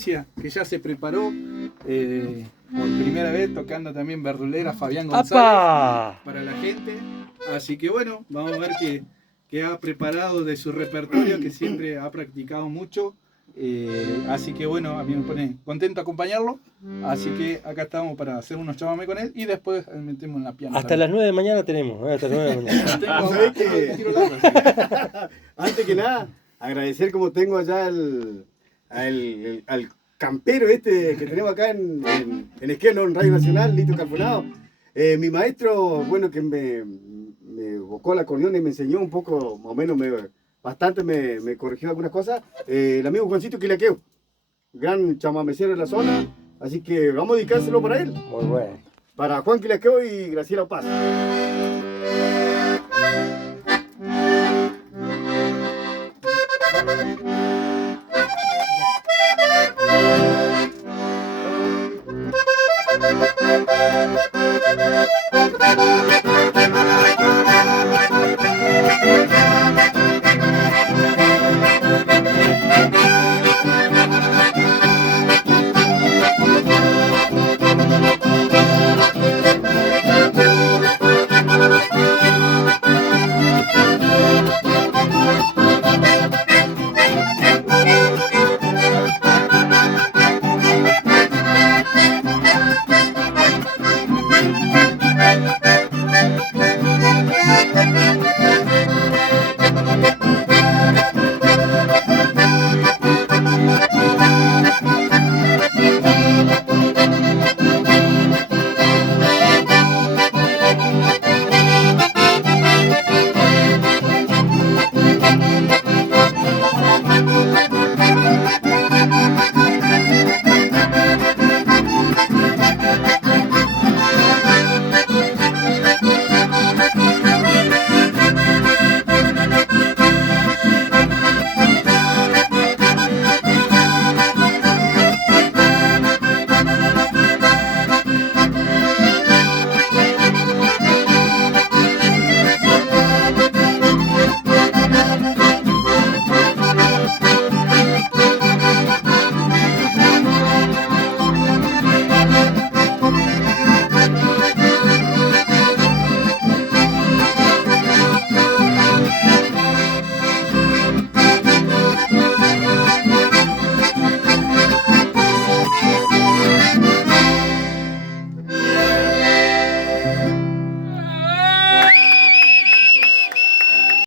primicia, que ya se preparó por primera vez tocando también verdulera Fabián González ¡Apa! para la gente. Así que bueno, vamos a ver qué ha preparado de su repertorio, que siempre ha practicado mucho. Así que bueno, a mí me pone contento acompañarlo. Así que acá estamos para hacer unos chamamé con él y después metemos en la piano. Hasta las 9 de mañana tenemos, hasta las 9 de mañana. ¿Sabés qué? Antes que nada, agradecer como tengo allá al campero este que tenemos acá en Esquel, en Radio Nacional, Lito Calfonado. Mi maestro, bueno, que me evocó el acordeón y me enseñó un poco, más o menos, bastante me corrigió algunas cosas. El amigo Juancito Quilaqueo, gran chamamecero de la zona, así que vamos a dedicárselo para él. Muy bueno. Para Juan Quilaqueo y Graciela Paz.